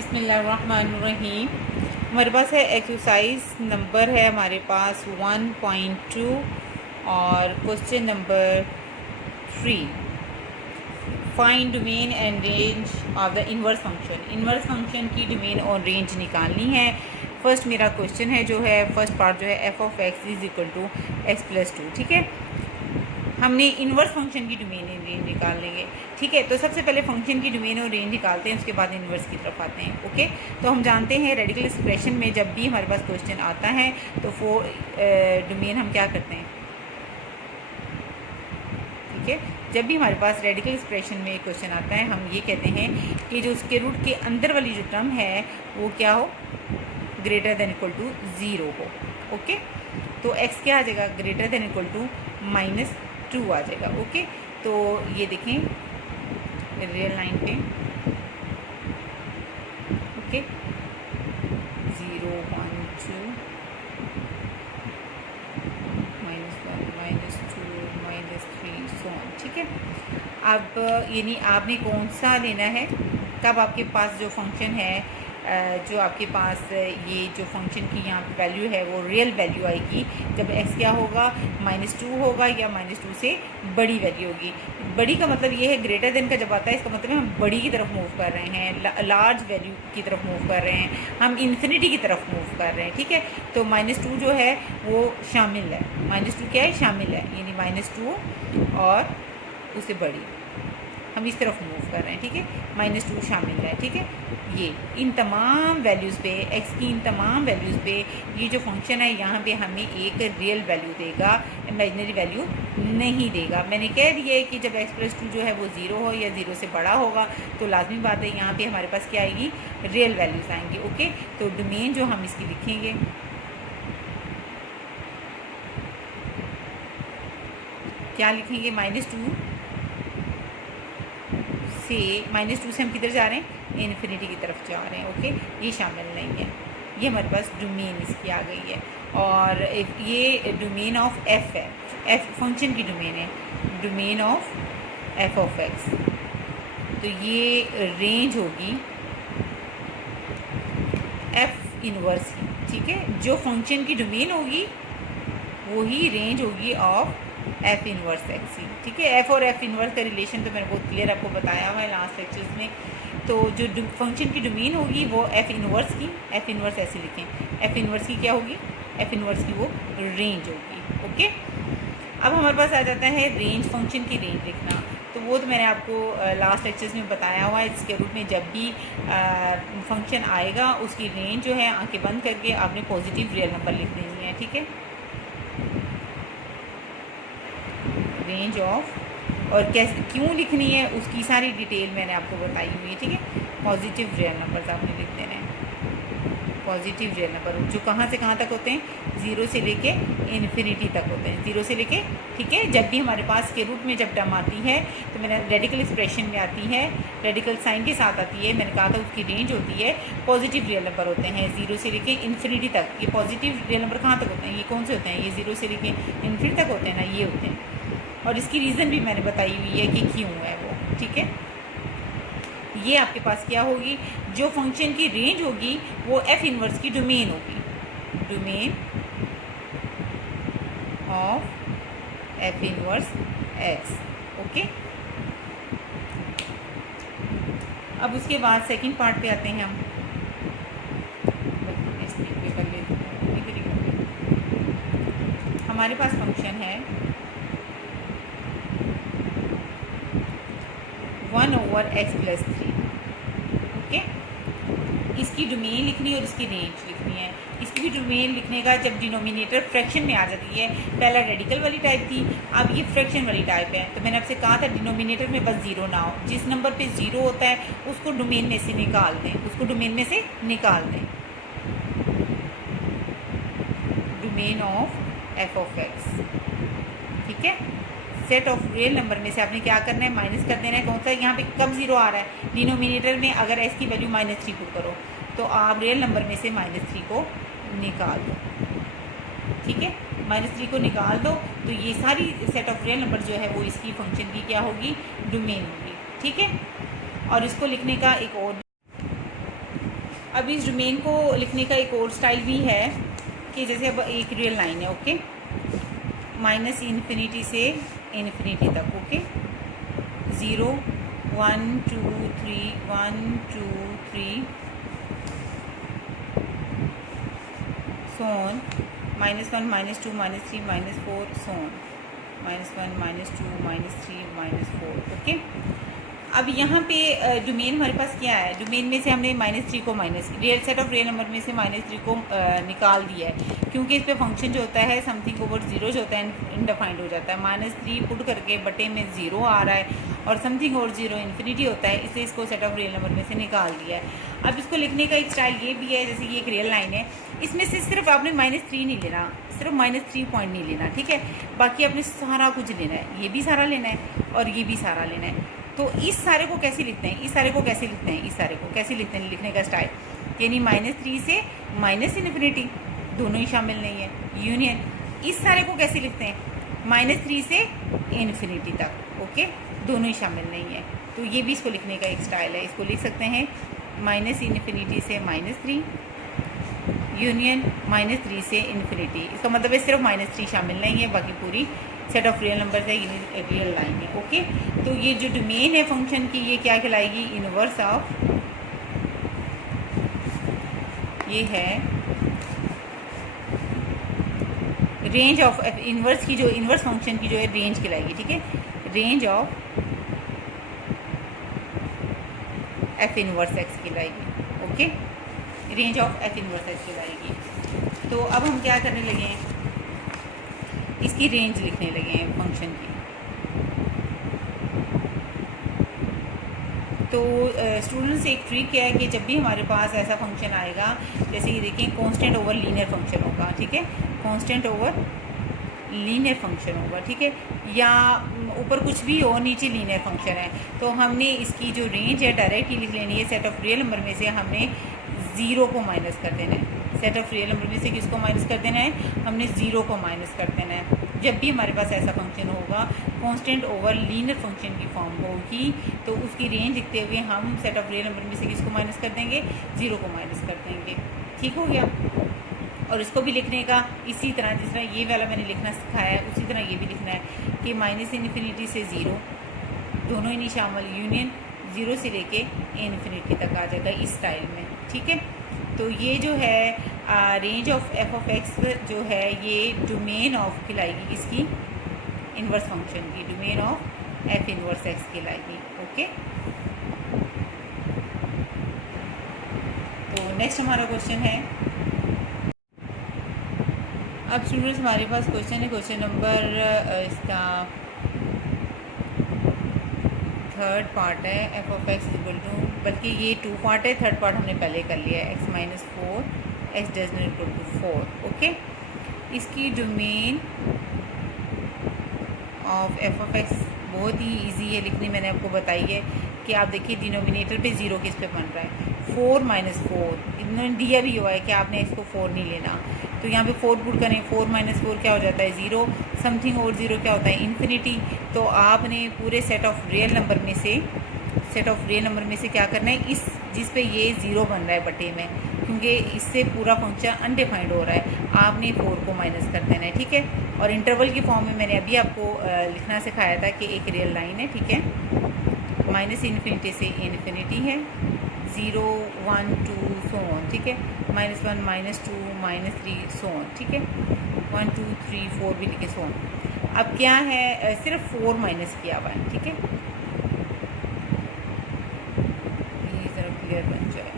बिस्मिल्लाहिर्रहमानिर्रहीम। हमारे पास है एक्सरसाइज नंबर है हमारे पास 1.2 और question number 3। Find domain and range of the inverse function. Inverse function की डोमेन और रेंज निकालनी है। फर्स्ट मेरा क्वेश्चन है जो है फर्स्ट पार्ट जो है F of X is equal to X plus 2। ठीक है, हमने इन्वर्स फंक्शन की डोमेन और रेंज निकाल लेंगे। ठीक है, तो सबसे पहले फंक्शन की डोमेन और रेंज निकालते हैं, उसके बाद इन्वर्स की तरफ आते हैं। ओके, तो हम जानते हैं रेडिकल एक्सप्रेशन में जब भी हमारे पास क्वेश्चन आता है तो वो डोमेन हम क्या करते हैं। ठीक है, जब भी हमारे पास रेडिकल एक्सप्रेशन में क्वेश्चन आता है हम ये कहते हैं कि जो उसके रूट के अंदर वाली जो टर्म है वो क्या हो, ग्रेटर देन इक्वल टू 0 हो। ओके, तो x क्या आ जाएगा, ग्रेटर देन इक्वल टू -2 आ जाएगा। ओके, तो ये देखें रियल लाइन पे। Okay, 0 1 2 -1 -2 -3 so on. ठीक है, अब यानी आपने कौन सा लेना है, कब आपके पास जो फंक्शन है जो आपके पास ये जो फंक्शन की यहाँ पे वैल्यू है वो रियल वैल्यू आएगी जब x क्या होगा, -2 होगा या -2 से बड़ी वैल्यू होगी। बड़ी का मतलब ये है, ग्रेटर देन का जब आता है इसका मतलब हम बड़ी की तरफ मूव कर रहे हैं, लार्ज वैल्यू की तरफ मूव कर रहे हैं, हम इन्फिनिटी की तरफ मूव कर रहे हैं। ठीक है, तो -2 जो है वो शामिल है, -2 क्या है, शामिल है, यानी -2 और उससे बड़ी हम इस तरफ मूव कर रहे हैं। ठीक है, -2 शामिल है। ठीक है, ये इन तमाम वैल्यूज़ पे, x की इन तमाम वैल्यूज़ पे ये जो फंक्शन है यहाँ पे हमें एक रियल वैल्यू देगा, इमेजिनरी वैल्यू नहीं देगा। मैंने कह दिया है कि जब x प्लस 2 जो है वो 0 हो या 0 से बड़ा होगा तो लाजमी बात है यहाँ पे हमारे पास क्या आएगी, रियल वैल्यूज़ आएंगी। ओके, तो डोमेन जो हम इसकी लिखेंगे क्या लिखेंगे, -2 से हम किधर जा रहे हैं, इन्फिनिटी की तरफ जा रहे हैं। ओके, ये शामिल नहीं है, ये हमारे पास डोमेन इसकी आ गई है। और ये डोमेन ऑफ एफ है, एफ फंक्शन की डोमेन है, domain of F of x. तो ये रेंज होगी एफ इनवर्स की। ठीक है, जो फंक्शन की डोमेन होगी वही रेंज होगी ऑफ एफ इनवर्स एक्स ही। ठीक है, एफ और एफ इनवर्स का रिलेशन तो मैंने बहुत क्लियर आपको बताया हुआ है लास्ट लेक्चर्स में। तो जो फंक्शन की डोमेन होगी वो एफ इनवर्स की, एफ इनवर्स ऐसे लिखें, एफ इनवर्स की क्या होगी, एफ इनवर्स की वो रेंज होगी। ओके, अब हमारे पास आ जाता है रेंज, फंक्शन की रेंज लिखना। तो वो तो मैंने आपको लास्ट लेक्चर्स में बताया हुआ है। इसके रूप में जब भी फंक्शन आएगा उसकी रेंज जो है आंखें बंद करके आपने पॉजिटिव रियल नंबर लिख देनी है। ठीक है, रेंज ऑफ, और कैसे क्यों लिखनी है उसकी सारी डिटेल मैंने आपको बताई हुई है। ठीक है, पॉजिटिव रियल नंबर्स आपने लिख देना है, पॉजिटिव रियल नंबर जो कहाँ से कहाँ तक होते हैं, 0 से लेके इन्फिनिटी तक होते हैं, 0 से लेके। ठीक है, जब भी हमारे पास के रूट में जब टर्म आती है तो मैंने रेडिकल एक्सप्रेशन में आती है, रेडिकल साइन के साथ आती है, मैंने कहा था उसकी रेंज होती है, पॉजिटिव रियल नंबर होते हैं 0 से लेके इन्फिनिटी तक। ये पॉजिटिव रियल नंबर कहाँ तक होते हैं, ये कौन से होते हैं, ये 0 से लेके इन्फिनिटी तक होते हैं ना, ये होते हैं। और इसकी रीज़न भी मैंने बताई हुई है कि क्यों है वो। ठीक है, ये आपके पास क्या होगी, जो फंक्शन की रेंज होगी वो एफ इनवर्स की डोमेन होगी, domain of F inverse x. Okay, अब उसके बाद सेकंड पार्ट पे आते हैं हम। हमारे पास फंक्शन है 1/x + 3। ओके, इसकी डोमेन लिखनी है और इसकी रेंज लिखनी है। इसकी भी डोमेन लिखने का जब डिनोमिनेटर फ्रैक्शन में आ जाती है, पहला रेडिकल वाली टाइप थी, अब ये फ्रैक्शन वाली टाइप है। तो मैंने आपसे कहा था डिनोमिनेटर में बस 0 ना हो, जिस नंबर पे 0 होता है उसको डोमेन में से निकाल दें, उसको डोमेन में से निकाल दें। Domain of F of x. ठीक है, सेट ऑफ रियल नंबर में से आपने क्या करना है, माइनस कर देना है। कौन सा, यहाँ पे कब 0 आ रहा है, डिनोमिनेटर में अगर एस की वैल्यू -3 पुट करो तो आप रियल नंबर में से -3 को निकाल दो। ठीक है, -3 को निकाल दो तो ये सारी सेट ऑफ रियल नंबर जो है वो इसकी फंक्शन की क्या होगी, डोमेन होगी। ठीक है, और इसको लिखने का एक और अब इस डोमेन को लिखने का एक और स्टाइल भी है कि जैसे अब एक रियल लाइन है, ओके, माइनस इन्फिनिटी से इन्फिनिटी तक, ओके, 0 1 2 3 1 2 3 सोन, -1 -2 -3 -4 सोन, -1 -2 -3 -4, ओके। अब यहाँ पे डोमेन हमारे पास क्या है, डोमेन में से हमने -3 को real set of real number में से -3 को निकाल दिया है, क्योंकि इस पे फंक्शन जो होता है समथिंग ओवर 0 जो होता है इनडिफाइंड हो जाता है। -3 पुट करके बटे में 0 आ रहा है और समथिंग ओवर 0 इन्फिनिटी होता है, इसलिए इसको सेट ऑफ रियल नंबर में से निकाल दिया है। अब इसको लिखने का एक स्टाइल ये भी है, जैसे कि एक रियल लाइन है, इसमें से सिर्फ आपने -3 नहीं लेना, सिर्फ -3 पॉइंट नहीं लेना, ठीक है, बाकी आपने सारा कुछ लेना है, ये भी सारा लेना है और ये भी सारा लेना है। तो इस सारे को कैसे लिखते हैं, इस सारे को कैसे लिखते हैं, इस सारे को कैसे लिखते हैं, लिखने का स्टाइल, यानी -3 से इन्फिनिटी दोनों ही शामिल नहीं है, यूनियन। इस सारे को कैसे लिखते हैं, -3 से इन्फिनिटी तक, ओके, दोनों ही शामिल नहीं है। तो ये भी इसको लिखने का एक स्टाइल है, इसको लिख सकते हैं -इन्फिनिटी से -3 यूनियन -3 से इन्फिनिटी। इसका मतलब है सिर्फ -3 शामिल नहीं है, बाकी पूरी सेट ऑफ रियल नंबर है, रियल लाइन है, ओके। तो ये जो डोमेन है फंक्शन की, ये क्या कहलाएगी, इनवर्स ऑफ, ये है रेंज ऑफ इनवर्स की, जो इनवर्स फंक्शन की जो है रेंज कहलाएगी, ठीक है, range of F inverse X कहलाएगी, okay, range of F inverse X कहलाएगी। तो अब हम क्या करने लगे हैं, इसकी रेंज लिखने लगे हैं फंक्शन की। तो स्टूडेंट्स एक ट्रिक है कि जब भी हमारे पास ऐसा फंक्शन आएगा, जैसे ये देखें कांस्टेंट ओवर लीनियर फंक्शन होगा, ठीक है, कांस्टेंट ओवर लीनियर फंक्शन होगा, ठीक है, या ऊपर कुछ भी हो नीचे लीनियर फंक्शन है, तो हमने इसकी जो रेंज है डायरेक्ट ही लिख लेनी है, सेट ऑफ रियल नंबर में से हमने 0 को माइनस कर देना है, सेट ऑफ रियल नंबर में से किसको माइनस कर देना है, हमने 0 को माइनस कर देना है। जब भी हमारे पास ऐसा फंक्शन होगा कांस्टेंट ओवर लीनियर फंक्शन की फॉर्म होगी, तो उसकी रेंज लिखते हुए हम सेट ऑफ रियल नंबर में से किसको माइनस कर देंगे, 0 को माइनस कर देंगे, ठीक हो गया। और इसको भी लिखने का इसी तरह, जिस तरह ये वाला मैंने लिखना सिखाया है उसी तरह ये भी लिखना है कि -इन्फिनिटी से 0 दोनों ही नहीं शामिल, यूनियन 0 से लेके इन्फिनिटी तक आ जाएगा इस स्टाइल में, ठीक है। तो ये जो है range of F of X जो है ये डोमेन ऑफ कहलाएगी, इसकी इनवर्स फंक्शन की domain of F inverse X कहलाएगी, ओके। तो नेक्स्ट हमारा क्वेश्चन है, अब स्टूडेंट्स हमारे पास क्वेश्चन है, क्वेश्चन नंबर इसका 3rd पार्ट है, F of X equal to, बल्कि ये 2 पार्ट है, 3rd पार्ट हमने पहले कर लिया है, x-4 x does not equal to 4, okay. इसकी domain of F of X बहुत ही इजी है लिखनी, मैंने आपको बताई है कि आप देखिए डिनोमिनेटर पे 0 किस पे बन रहा है, 4 - 4 इन्होंने दिया भी हुआ है कि आपने इसको 4 नहीं लेना, तो यहाँ पे 4 पुट करें, 4 - 4 क्या हो जाता है, 0, समथिंग और 0 क्या होता है, इन्फिनिटी। तो आपने पूरे सेट ऑफ रियल नंबर में से क्या करना है, इस जिस पे ये 0 बन रहा है बटे में, क्योंकि इससे पूरा फंक्शन अनडिफाइंड हो रहा है, आपने 4 को माइनस कर देना है, ठीक है। और इंटरवल की फॉर्म में मैंने अभी आपको लिखना सिखाया था कि एक रियल लाइन है, ठीक है, -इन्फिनिटी से इन्फिनिटी है, 0 1 2 सो ऑन, ठीक है, -1 -2 -3 सो ऑन, ठीक है, 1 2 3 4 भी लिखे सो ऑन। अब क्या है, सिर्फ 4 माइनस किया हुआ है, ठीक है, ये ज़रा क्लियर बन जाए,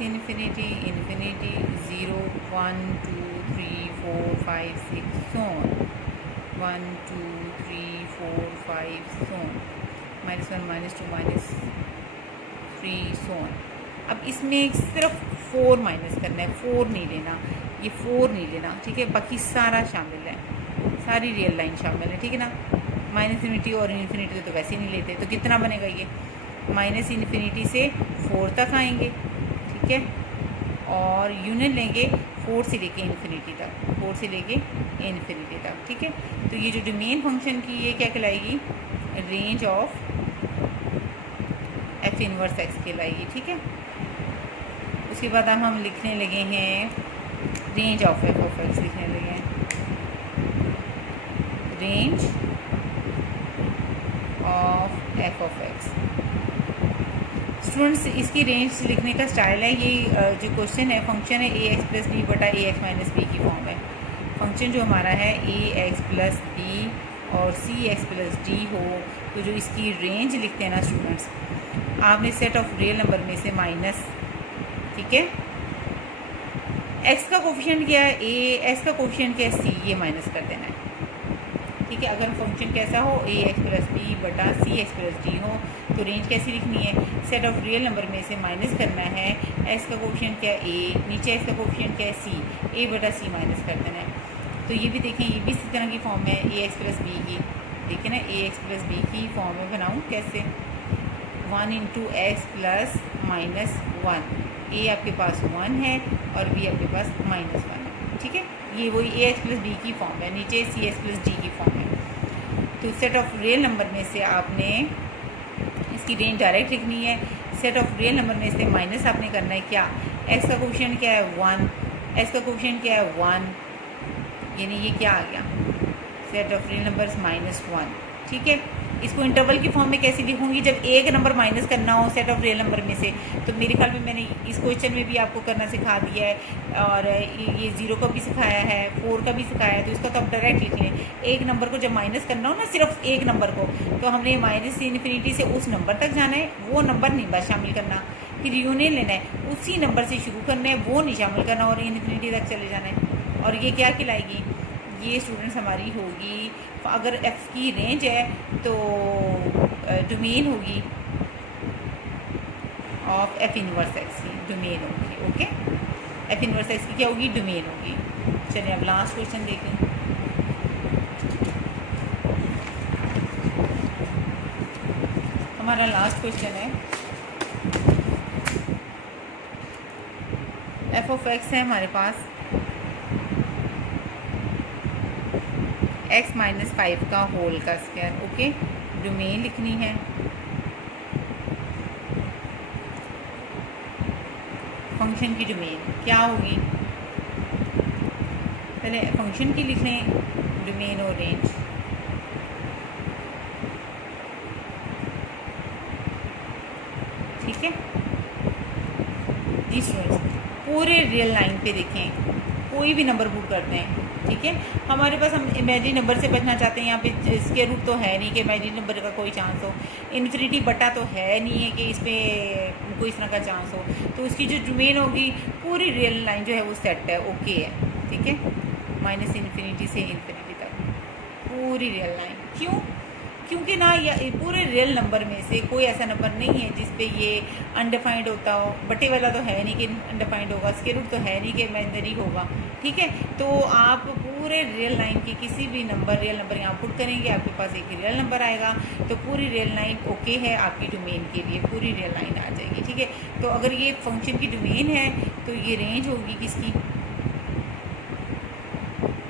-infinity infinity 0 1 2 3 4 5 6 so on, 1 2 3 4 5 so on, -1 -2 -3 so on. अब इसमें सिर्फ 4 माइनस करना है, 4 नहीं लेना, ये 4 नहीं लेना, ठीक है, बाकी सारा शामिल है, सारी रियल लाइन शामिल है, ठीक है ना। -इन्फिनिटी और इन्फिनिटी तो वैसे ही नहीं लेते, तो कितना बनेगा ये, -इन्फिनिटी से 4 तक आएंगे, ठीक है, और यूनियन लेंगे 4 से लेके इन्फिनिटी तक, 4 से लेके इन्फिनिटी तक, ठीक है। तो ये जो डोमेन फंक्शन की ये क्या कहलाएगी, range of F inverse X कहलाएगी, ठीक है। उसके बाद अब हम लिखने लगे हैं range of F of x, लिखने लगे हैं range of F of x. Students इसकी रेंज लिखने का स्टाइल है, ये जो क्वेश्चन है फंक्शन है ए एक्स प्लस बी बटा ए एक्स माइनस बी की फॉर्म है। फंक्शन जो हमारा है ए एक्स प्लस बी और सी एक्स प्लस डी हो, तो जो इसकी रेंज लिखते हैं ना स्टूडेंट्स, आपने सेट ऑफ रियल नंबर में से माइनस, ठीक है, एक्स का कोफिशिएंट क्या है ए, एक्स का कोफिशिएंट क्या है सी, ये माइनस कर देना है, ठीक है। अगर फंक्शन कैसा हो ए एक्स प्लस बी बटा सी एक्स प्लस डी हो, तो रेंज कैसी लिखनी है, सेट ऑफ रियल नंबर में से माइनस करना है, एक्स का कोफिशिएंट क्या है ए, नीचे एक्स का कोफिशिएंट क्या है सी, ए बटा सी माइनस कर देना है। तो ये भी देखें, ये भी इसी तरह की फॉर्म है ए एक्स प्लस बी की, देखिए ना ए एक्स प्लस बी की फॉर्म में बनाऊँ कैसे, 1 इंटू एक्स प्लस माइनस 1, ए आपके पास 1 है और बी आपके पास -1 है, ठीक है। ये वही ए एक्स प्लस बी की फॉर्म है, नीचे सी एक्स प्लस डी की फॉर्म है। तो सेट ऑफ रियल नंबर में से आपने इसकी रेंज डायरेक्ट लिखनी है, सेट ऑफ रियल नंबर में से माइनस आपने करना है क्या, एक्स का कोफिशिएंट क्या है 1, एक्स का कोफिशिएंट क्या है 1, यानी ये क्या आ गया, सेट ऑफ रियल नंबर्स -1, ठीक है। इसको इंटरवल की फॉर्म में कैसे लिखूंगी, जब एक नंबर माइनस करना हो सेट ऑफ रियल नंबर में से, तो मेरे ख्याल में मैंने इस क्वेश्चन में भी आपको करना सिखा दिया है और ये 0 का भी सिखाया है, 4 का भी सिखाया है। तो इसका तो आप डायरेक्ट लिख लें, एक नंबर को जब माइनस करना हो ना, सिर्फ एक नंबर को, तो हमने माइनस इन्फिनिटी से उस नंबर तक जाना है, वो नंबर नहीं बस शामिल करना, फिर यूनियन लेना है, उसी नंबर से शुरू करना है, वो नहीं शामिल करना और इन्फिनिटी तक चले जाना है। और ये क्या कहलाएगी, ये स्टूडेंट्स हमारी होगी, अगर एफ़ की रेंज है तो डोमेन होगी ऑफ एफ इनवर्स एक्स की, डोमेन होगी, ओके। एफ इनवर्स एक्स की क्या होगी, डोमेन होगी। चलिए अब लास्ट क्वेश्चन देखें। हमारा लास्ट क्वेश्चन है, एफ ऑफ एक्स है हमारे पास x माइनस 5 का होल का स्क्वायर, ओके। डोमेन लिखनी है, फंक्शन की डोमेन क्या होगी, पहले फंक्शन की लिख लें, डोमेन और रेंज, ठीक है जी स्टूडेंट्स। पूरे रियल लाइन पे देखें, कोई भी नंबर पुट करते हैं, ठीक है। हमारे पास हम इमेजिन नंबर से बचना चाहते हैं, यहाँ पे स्क्वायर रूट तो है नहीं कि इमेजिन नंबर का कोई चांस हो, इन्फिनिटी बटा तो है नहीं है कि इस पर कोई इस तरह का चांस हो, तो उसकी जो डोमेन होगी पूरी रियल लाइन जो है वो सेट है, ओके है, ठीक है, माइनस इन्फिनिटी से इन्फिनिटी तक पूरी रियल लाइन। क्यों, क्योंकि ना ये पूरे रियल नंबर में से कोई ऐसा नंबर नहीं है जिस पे ये अनडिफाइंड होता हो, बटे वाला तो है नहीं कि अनडिफाइंड होगा, स्क्वायर रूट तो है नहीं कि इमेजिनरी होगा, ठीक है। तो आप पूरे रियल लाइन की किसी भी नंबर, रियल नंबर यहाँ पुट करेंगे, आपके पास एक रियल नंबर आएगा, तो पूरी रियल लाइन ओके है आपकी डोमेन के लिए, पूरी रियल लाइन आ जाएगी, ठीक है। तो अगर ये फंक्शन की डोमेन है तो ये रेंज होगी किसकी,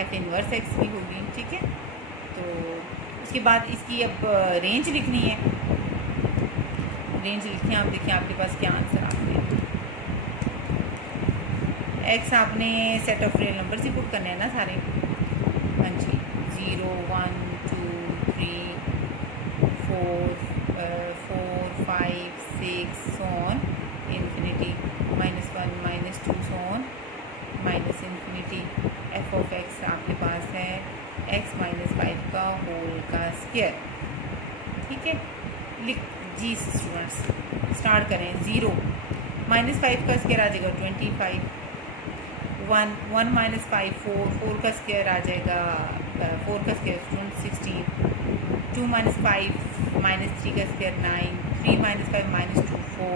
एफ इनवर्स एक्स की होगी, ठीक है। तो उसके बाद इसकी अब रेंज लिखनी है, रेंज लिखें आप, देखिए आपके पास क्या आंसर आपने, एक्स आपने सेट ऑफ रियल नंबर से पुट करने हैं ना सारे, हाँ जी, 0 1 2 3 4 4 5 6 so on infinity, -1 -2 so on minus infinity, F of X आपके पास है x माइनस 5 का होल का स्क्वायर, ठीक है। लिख जी स्टूडेंट्स, स्टार्ट करें, 0 -5 का स्क्वायर आ जाएगा 25, 1 माइनस 5 4 का स्क्वायर आ जाएगा, 4 का स्क्वायर स्टूडेंट 16, 2 माइनस 5 -3 का स्क्वायर 9, 3 माइनस 5 -2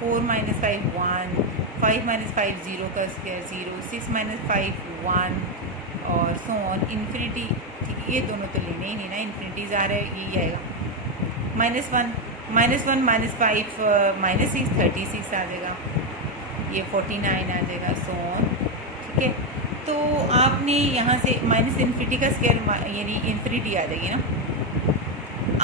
4 माइनस 5 1, 5 माइनस 5 0 का स्क्वायर 0, 6 माइनस 5 1 और सो ऑन इन्फिनिटी, ठीक है। ये दोनों तो लेने ही नहीं ना, इन्फिनिटीज आ रहा है, यही आएगा, -1 -5 -6 36 आ जाएगा, ये 49 आ जाएगा, सो ऑन, ठीक है। तो आपने यहाँ से माइनस इन्फिनिटी का स्क्वायर यानी इन्फिनिटी आ जाएगी ना,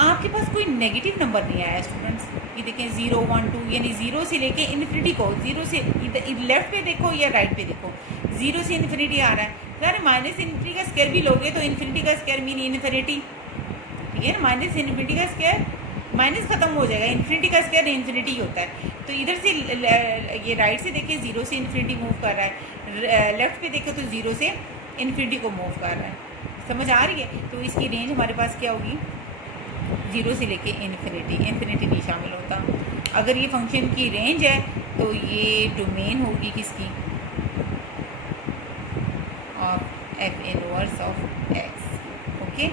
आपके पास कोई नेगेटिव नंबर नहीं आया स्टूडेंट्स, ये देखें 0 1 2 यानी 0 से लेके इन्फिनिटी को, 0 से इधर लेफ्ट पे देखो या राइट पे देखो, 0 से इन्फिनिटी आ रहा है। अगर माइनस इन्फिनिटी का स्क्वायर भी लोगे तो इन्फिनिटी का स्क्वायर मीन इन्फिनिटी, ठीक है ना। माइनस इन्फिनिटी का स्क्वायर माइनस ख़त्म हो जाएगा, इन्फिनिटी का स्क्वायर इन्फिनिटी होता है। तो इधर से ये राइट से देखें 0 से इन्फिनिटी मूव कर रहा है, लेफ्ट पे देखें तो 0 से इन्फिनिटी को मूव कर रहा है। समझ आ रही है। तो इसकी रेंज हमारे पास क्या होगी, 0 से लेके इन्फिनिटी, इन्फिनिटी नहीं शामिल होता। अगर ये फंक्शन की रेंज है तो ये डोमेन होगी किसकी, of F inverse of x. Okay.